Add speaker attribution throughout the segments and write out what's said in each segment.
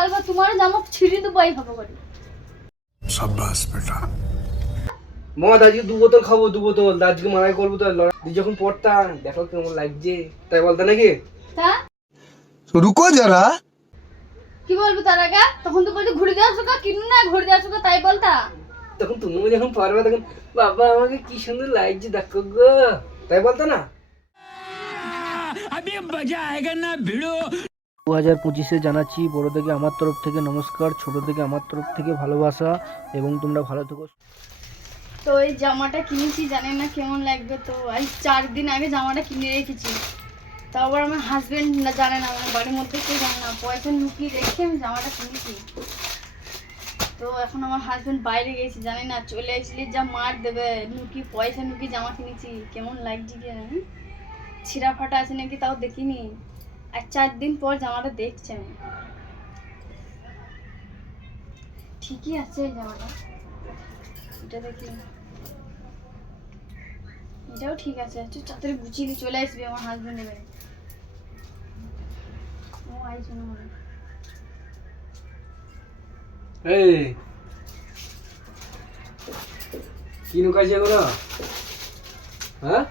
Speaker 1: ফেলবো তোমার জামা ছিঁড়ে দেবো এইভাবে করে
Speaker 2: शाबाश बेटा
Speaker 3: মদ আজকে দু বোতল খাবো দু বোতল আজকে মারাই করবো তো লড়াই তুই যখন পড়তা দেখো কেমন লাগছে তাই বলতে নাকি
Speaker 1: তা
Speaker 2: रुको जरा
Speaker 1: কি বলবো তার আগে তখন তো বলতে ঘুরে দিয়ে আসো কিনু না ঘুরে দিয়ে আসো তাই বলতা
Speaker 3: তখন তুমি যখন পারবে তখন বাবা আমাকে কি সুন্দর লাগছে দেখো গো তাই বলতো না দু হাজার পঁচিশে জানাচ্ছি বড় থেকে আমার তরফ থেকে নমস্কার, ছোট থেকে আমার তরফ থেকে ভালোবাসা এবং তোমরা ভালো থেকো।
Speaker 1: তো এই জামাটা কিনেছি জানি না কেমন লাগবে? তো আজ চার দিন আগে জামাটা কিনে রেখেছি। আবার আমার হাজবেন্ড না জানে না, আমার বাড়ির মধ্যে কেউ জানে না পয়সা লুকিয়ে রেখে আমি জামাটা কিনেছি। তো এখন আমার হাজবেন্ড বাইরে গেছি জানি না, চলে আসলে যা মার দেবে লুকিয়ে পয়সা লুকিয়ে জামা কিনেছি, কেমন লাগছে কি জানি ছিঁড়া ফাটা আছে নাকি তাও দেখিনি। আর চার দিন পর জামাটা দেখছি আমি। ঠিকই আছে এই জামাটা। এটা দেখি। এটাও ঠিক আছে একটু তাড়াতাড়ি গুছিয়ে দিয়ে চলে আসবি আমার হাজবেন্ড এবারে ও আইসো না মনে
Speaker 3: এই কি নুকাইছে এগুলো? হ্যাঁ?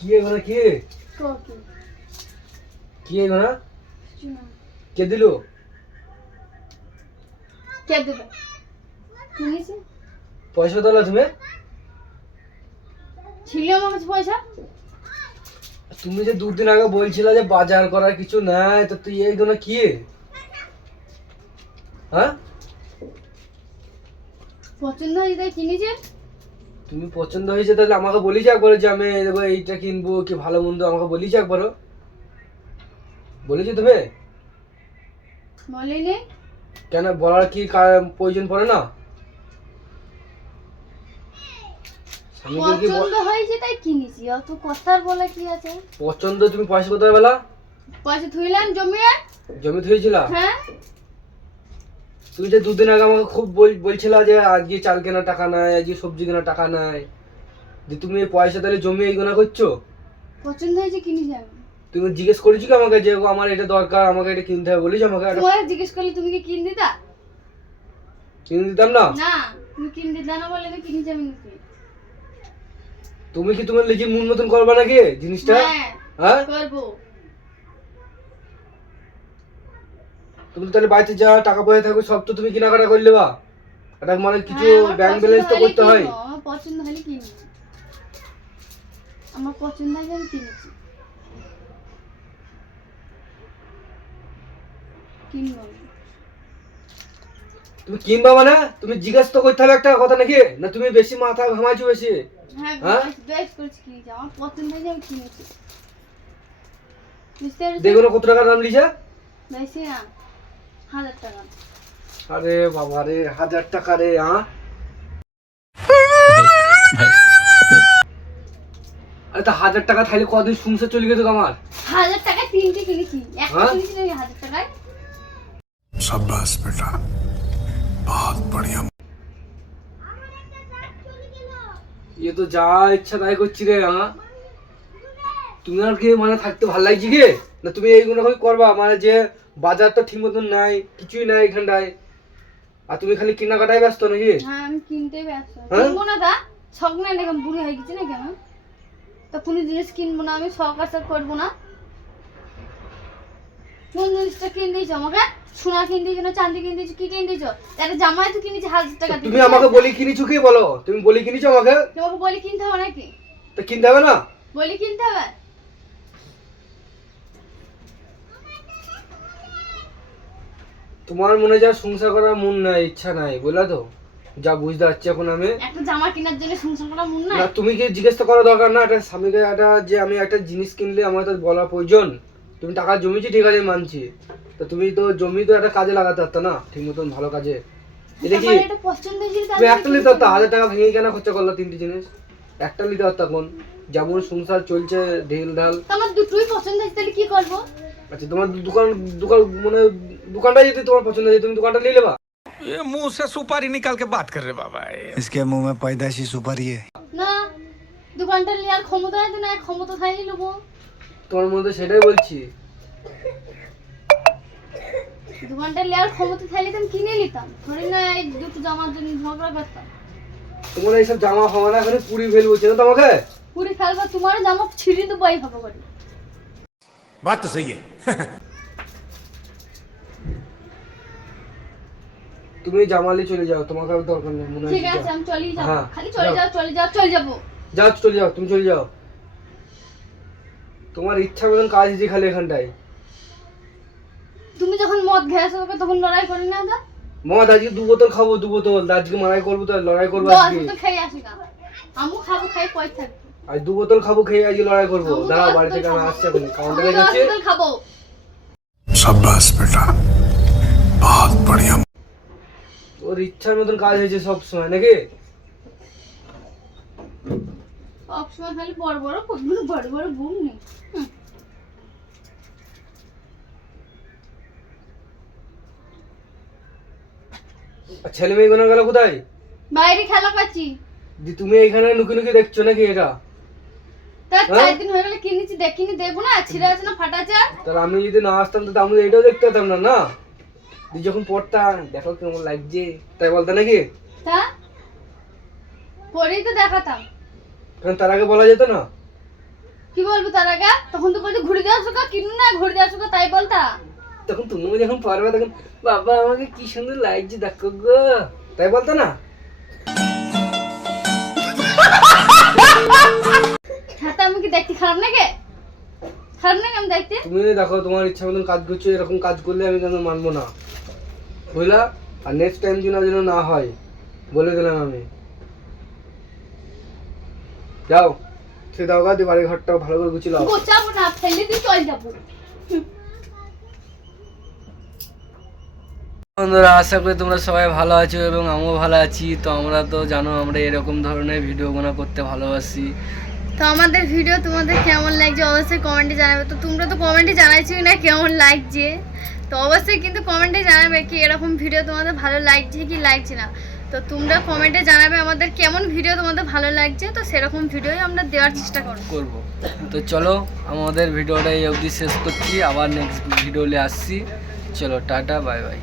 Speaker 3: কি এগুলো কি?
Speaker 1: কি
Speaker 3: কি
Speaker 1: কিছু না
Speaker 3: কে দিলো?
Speaker 1: কে কিনেছি?
Speaker 3: পয়সা তোলা তুমি?
Speaker 1: ছিল আমার কাছে পয়সা।
Speaker 3: তুমি যে দুদিন আগে বলছিলে যে বাজার করার কিছু নাই তো তুই এইগুলো কি? হ্যাঁ?
Speaker 1: পছন্দ হয়েছে তাই কিনেছি।
Speaker 3: তুমি পছন্দ হয়েছে তাহলে আমাকে বলিস একবার যে আমি দেখো এইটা কিনবো কি ভালো মন্দ আমাকে বলিস একবারও। বলেছি তুমি
Speaker 1: বলিনি।
Speaker 3: কেন? বলার কি প্রয়োজন পড়ে না?
Speaker 1: পছন্দ হয়েছে তাই কিনেছি অত কথার বলে কি আছে?
Speaker 3: পছন্দ তুমি পয়সা কোথায় বেলা
Speaker 1: পয়সা থুইলাম
Speaker 3: জমি হয়েছিল
Speaker 1: হ্যাঁ।
Speaker 3: তুমি যে দুদিন আগে আমাকে খুব বল- বলছিলা যে আজকে চাল কেনার টাকা নাই আজকে সবজি কেনার টাকা নাই যে তুমি পয়সা তাহলে জমি এইগুলো করছ?
Speaker 1: পছন্দ হয়েছে কিনেছি আমি।
Speaker 3: তুমি জিজ্ঞেস করেছি কি আমাকে যে আমার এটা দরকার আমাকে এটা কিনতে হবে। বলিস আমাকে
Speaker 1: তোমার জিজ্ঞেস করলে তুমি কি কিনে দিতা?
Speaker 3: কিনে দিতাম না?
Speaker 1: না তুমি কিনে দিতা না বলে
Speaker 3: তুমি কি তোমার নিজের মন মতন করবা নাকি জিনিসটা?
Speaker 1: হ্যাঁ
Speaker 3: হ্যাঁ?
Speaker 1: করব।
Speaker 3: তুমি তাহলে বাড়িতে যা টাকা পয়সা থাকবে সব তো তুমি কেনাকাটা করলে বা এটা মানে কিছু ব্যাংক ব্যালেন্স তো করতে হয়।
Speaker 1: আমার পছন্দ হলে কিনবো আমার পছন্দ হলে আমি কিনেছি। কিনবো
Speaker 3: তুমি কিনবা মানে? তুমি জিজ্ঞেস তো করতে হবে একটা কথা নাকি? না তুমি বেশি মাথা ঘামাইছো বেশি?
Speaker 1: হ্যাঁ
Speaker 3: হ্যাঁ?
Speaker 1: বেশ বেশ করেছি আমার পছন্দ হয়েছে আমি কিনেছি।
Speaker 3: দেখো না কত টাকা দাম লিছে
Speaker 1: বেশি না হাজার টাকা।
Speaker 3: আরে বাবা রে হাজার টাকা রে হ্যাঁ আরে তা হাজার টাকা থাইলে কদিন সংসার চলে গেছে আমার
Speaker 1: হাজার টাকায় তিনটে কিনেছি। একটা
Speaker 3: হ্যাঁ?
Speaker 1: কিনেছি হাজার টাকায়?
Speaker 2: शाबाश बेटा बहुत बढ़िया
Speaker 3: ইয়ে তো যা ইচ্ছা তাই করছি রে হ্যাঁ তুমি আর কি মানে থাকতে ভালো লাগছে কি না তুমি এইগুলো করে করবা মানে যে বাজার তো ঠিক মতন নাই কিছুই নাই এখানটায় আর তুমি খালি কেনাকাটায় ব্যস্ত নাকি
Speaker 1: হ্যাঁ আমি কিনতে ব্যস্ত
Speaker 3: হ্যাঁ?
Speaker 1: কিনবো না তা শখ না দেখো বুড়ি হয়ে গেছি না কেন তো কোনো জিনিস কিনবো না আমি শখ আশা করবো না কোন জিনিসটা কিনে দিয়েছো আমাকে সোনা কিনে দিয়েছ না চাঁদি কিনে দিয়েছ কি কিনে দিয়েছ একটা জামাই তো কিনেছি হাজার টাকা
Speaker 3: তুমি আমাকে বলি কিনেছো কি বলো? তুমি বলি কিনেছো আমাকে?
Speaker 1: তোমাকে বলি কিনতে হবে নাকি?
Speaker 3: তা কিনতে হবে না?
Speaker 1: বলি কিনতে হবে?
Speaker 3: তোমার মনে যা সংসার করার মন নাই ইচ্ছা নাই বুঝলা তো? যা বুঝতে পারছি এখন আমি।
Speaker 1: একটা জামা কেনার জন্য সংসার করা মন নাই?
Speaker 3: না তুমি কি জিজ্ঞেস তো করা দরকার না? একটা স্বামীকে একটা যে আমি একটা জিনিস কিনলে আমার তো বলা প্রয়োজন। তুমি টাকা জমিছি ঠিক আছে মানছি। তো তুমি তো জমি তো একটা কাজে লাগাতে পারতো না ঠিক মতন ভালো কাজে এটা কি
Speaker 1: আমার এটা পছন্দ হয়েছে তাই
Speaker 3: তুমি
Speaker 1: আমি
Speaker 3: একটা নিতে পারতো হাজার টাকা ভেঙে কেন খরচা করলো তিনটি জিনিস একটা নিতে পারতো এখন যেমন সংসার চলছে ঢিল ঢাল
Speaker 1: তো আমার দুটোই পছন্দ হয়েছে তাহলে কি করবো
Speaker 3: আচ্ছা তোমার দোকান দোকান মানে দোকানটা যদি তোমার পছন্দ হয় তুমি দোকানটা নিয়ে নেবা
Speaker 4: ये मुंह से सुपारी निकाल के बात कर रहे बाबा
Speaker 2: इसके मुंह में पैदाइशी सुपारी है
Speaker 1: না দোকানটা নেওয়ার ক্ষমতা আছে না ক্ষমতা থাকলে নেবো
Speaker 3: তোমার মধ্যে সেটাই বলছি
Speaker 1: দোকানটা ক্ষমতা থাকলে কিনে নিতাম। না এই দুটো জামার জন্য ঝগড়া করতাম।
Speaker 3: তোমার জামা না করে পুরি ফেলব তোমাকে
Speaker 1: পুরি ফেলব তোমার জামা ছিঁড়ে
Speaker 4: বাত তো
Speaker 3: তুমি জামালে চলে যাও তোমাকে আর দরকার নেই মনে
Speaker 1: ঠিক আছে আমি চলে যাব।
Speaker 3: হ্যাঁ,
Speaker 1: খালি চলে
Speaker 3: যাও।
Speaker 1: চলে যাও চলে যাব।
Speaker 3: যাও চলে যাও তুমি চলে যাও। তোমার ইচ্ছা মতন কাজ দিয়ে খালি এখানটায়।
Speaker 1: তুমি যখন মদ খেয়েছো ওকে তখন লড়াই করে না দা
Speaker 3: মদ আজকে দু বোতল খাব দু বোতল আজকে মারাই করব তো লড়াই করব আজকে
Speaker 1: তো খেয়ে আসি না আমু খাব খাই কই থাকি
Speaker 3: আজ দু বোতল খাব খেয়ে আজকে লড়াই করব দাঁড়াও বাড়ি থেকে আমি আসছি এখন কাউন্টারে
Speaker 1: যাচ্ছি খাব
Speaker 2: সাব্বাস বেটা বহুত বড়িয়া
Speaker 3: ওর ইচ্ছার মতন কাজ হয়েছে সব সময় নাকি
Speaker 1: সব সময় খালি বড় বড় বড় বড় ঘুম নেই
Speaker 3: ছেলে মেয়ে গোনা গেল কোথায়?
Speaker 1: বাইরে খেলা পাচ্ছি।
Speaker 3: দি তুমি এইখানে লুকি লুকি দেখছ নাকি এটা?
Speaker 1: তার
Speaker 3: হ্যাঁ?
Speaker 1: চার দিন হয়ে গেলে কিনেছি দেখিনি দেখব না ছিঁড়ে আছে না ফাটা আছে
Speaker 3: তাহলে আমি যদি না আসতাম তো আমি এটাও দেখতে পেতাম না না? দি যখন পড়তাম দেখো কেমন লাগছে। তাই বলতে নাকি?
Speaker 1: তা? পরেই তো দেখাতাম।
Speaker 3: কারণ তার আগে বলা যেত না।
Speaker 1: কি বলব তার আগে? তখন তো বলছি ঘুরে দিয়ে আসুক কিনুন না ঘুরে দিয়ে আসুক তাই বলতা?
Speaker 3: তখন তুমি যখন পারবে তখন বাবা আমাকে কি সুন্দর লাগছে দেখো গো। তাই বলতো না?
Speaker 1: আমি কি দেখতে খারাপ নাকি? খারাপ নাকি আমি দেখতে?
Speaker 3: তুমি দেখো তোমার ইচ্ছা মতন কাজ করছ এরকম কাজ করলে আমি কেন মানবো না? বুঝলা? আর নেক্সট টাইম যেন যেন না হয় বলে দিলাম আমি। যাও সে দাও গা দিয়ে বাড়ি ঘরটা ভালো করে গুছিয়ে দাও
Speaker 1: গোচাবো না ফেলে দিয়ে চলে যাব।
Speaker 3: বন্ধুরা আশা করি তোমরা সবাই ভালো আছো এবং আমিও ভালো আছি। তো আমরা তো জানো আমরা এরকম ধরনের ভিডিও গোনা করতে ভালোবাসি।
Speaker 1: তো আমাদের ভিডিও তোমাদের কেমন লাগছে অবশ্যই কমেন্টে জানাবে। তো তোমরা তো কমেন্টে জানাইছি না কেমন লাগছে। তো অবশ্যই কিন্তু কমেন্টে জানাবে কি এরকম ভিডিও তোমাদের ভালো লাগছে কি লাগছে না। তো তোমরা কমেন্টে জানাবে আমাদের কেমন ভিডিও তোমাদের ভালো লাগছে। তো সেরকম ভিডিওই আমরা দেওয়ার চেষ্টা করব।
Speaker 3: করব। তো চলো আমাদের ভিডিওটা এই অবধি শেষ করছি। আবার নেক্সট ভিডিওলে আসছি। চলো টাটা বাই বাই